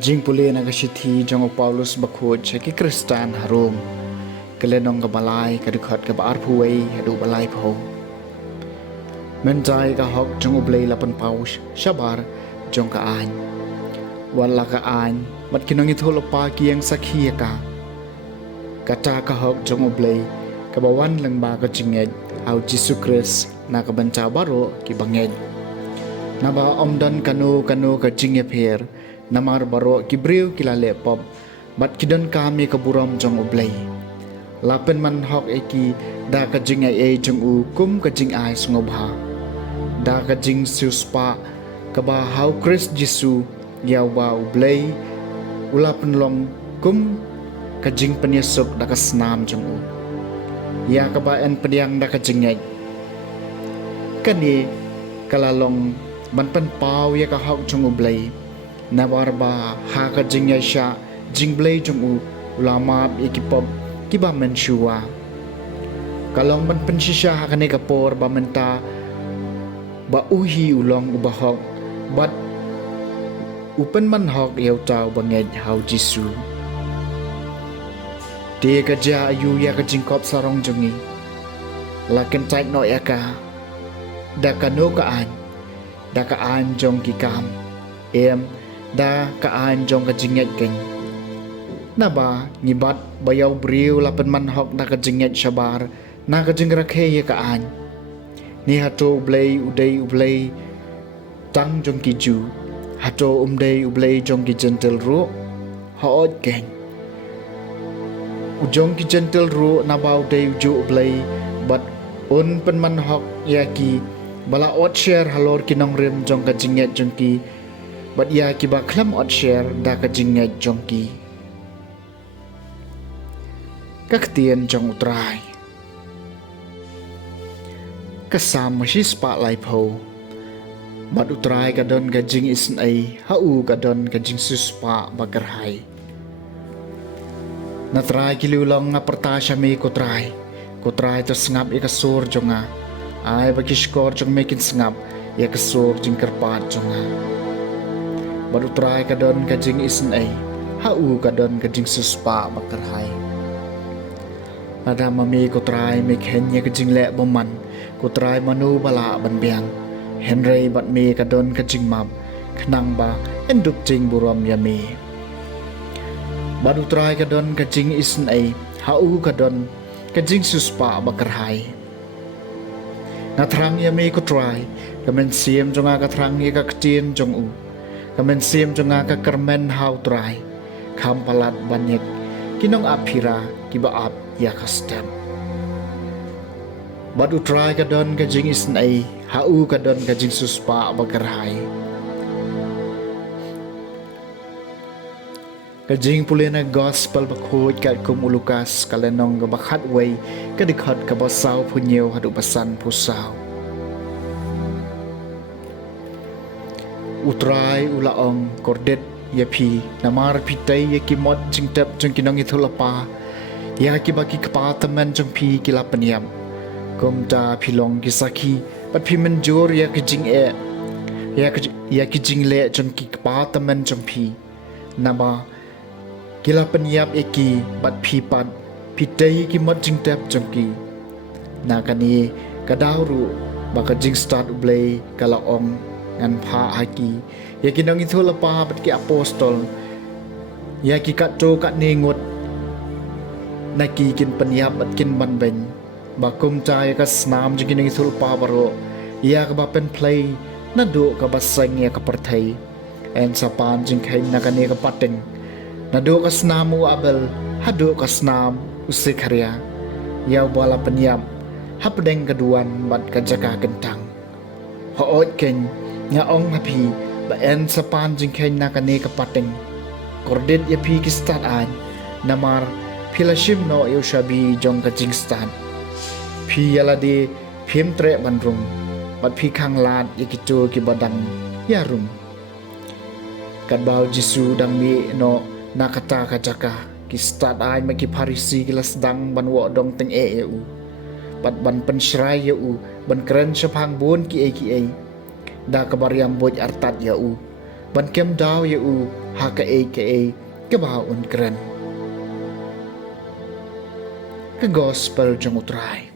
Kajing puli nagasithi jong Paulus bakhod ki Kristan harum kelenong kabalai kadukhat ka baar phuwei hadu balai pho menjai ka hok jong ublei lapan paus shabar jong ka an wala ka an mat kinong ithol pa kiyang sakhi ka kata ka hok jong ublei ka bawan lang ba ka jinged au Jesus Christ na ka banca baro ki banged na ba omdan kanu ka jingye pher namar baro kibriu kilale pop bat kidon kami kaburam jong ublay lapen man hok eki da ka jing ai jong u kum ka jing ai sungobha da ka jing suspa ka ba hau Christ Jesu yaw ba ublay ulapen long kum ka jing penyesuk da ka snam jong u ya ka ba en pediang da ka jing ai kani kalalong ban pen pau ya ka hok jong ublay nawarba haka jingya sha jingblay jong u ulama ikipop kiba menshua kalong man pensisha hakane kapor ba menta ba uhi ulong ubahok bat upen man hok yaw taw banged hau Jisu de ka ja ayu ya ka jingkop sarong jongi laken tait no ya ka da ka no ka an jong kikam da kaan jong ka jinget keng naba ngibat bayaw briu lapan manhok na ka jinget shabar na ka jingra khe kaan ni hato ublay tang jong ki ju hato ublay jong ki gentle ru haot keng ujong ki gentle ru naba uju ublay bat un pen manhok ki bala ot share halor kinong rim jong ka jinget jong ki bat ya ki ba klam ot share da ka jingai jongki kaktien jong utrai kasam shi spa lai pho bat utrai ka don ka jing isn ai hau ka don ka jing suspa bagarhai na trai ki lulong nga pertasya me ko trai to sngap ikasur jonga ai ba kishkor jong mekin sngap ya kasur jing kerpat jonga baru try kadon kajing isen ay hau kadon kajing suspa bakarhai ada mami ko try me khenya kajing le boman ko try manu bala ban biang Henry bat me kadon kajing map khnang ba enduk jing buram yami baru try kadon kajing isen ay hau kadon kajing suspa bakarhai ngatrang yami ko try kamen siem jonga katrang ye kaktin jong u kamen sim jonga ka kermen hau try kampalat banyak kinong aphira kiba ap ya kastem badu try ka don ka jing isn ai hau ka don ka jing suspa bagarhai ka jing pulena gospel bakhoj ka kum Lukas kalenong ga bakhat way ka dikhat ka basaw punyew hadu basan pusaw utrai ulaong kordet yapi namar pitai yaki mod jingtap jong kinong itulapa yaki baki kapataman jong pi kilapanyam komta pilong kisaki pat pi menjor yaki jing yaki jing le jong ki kapataman jong pi nama kilapanyam eki pat pi pat pitai ki mod jingtap jong ki nakani kadawru baka jing start ublay kalaong ngan pha aki ya kinong itu lepa bat ki apostol ya ki kat to kat ningut naki kin penyap bat kin ban ben bakum cai ka snam ji kinong itu lepa baro ia ka ba pen play na do ka ba seng ia ka perthai en sapan jing khain na ka ne ka pateng na do ka snamu abel hado ka snam usikharia ia bala penyam hapdeng keduan bat ka jaka kentang ho ot ken nya ong hapi ba en sapan jing khain na ka ne ka pateng kordet ya pi ki stat an namar philashim no eu shabi jong ka jing stan phi yala de phim tre banrung bat phi khang lat yakitu ki badang yarum kad bau jisu dang mi no nakata ka jaka ki stat ai ma ki parisi ki las dang ban wo dong teng e eu bat ban pen shrai eu ban kren shapang bon ki e da ka bariam boj artat eu ban kem daw eu ha ka e ka ba un kren ka gospel jong utrai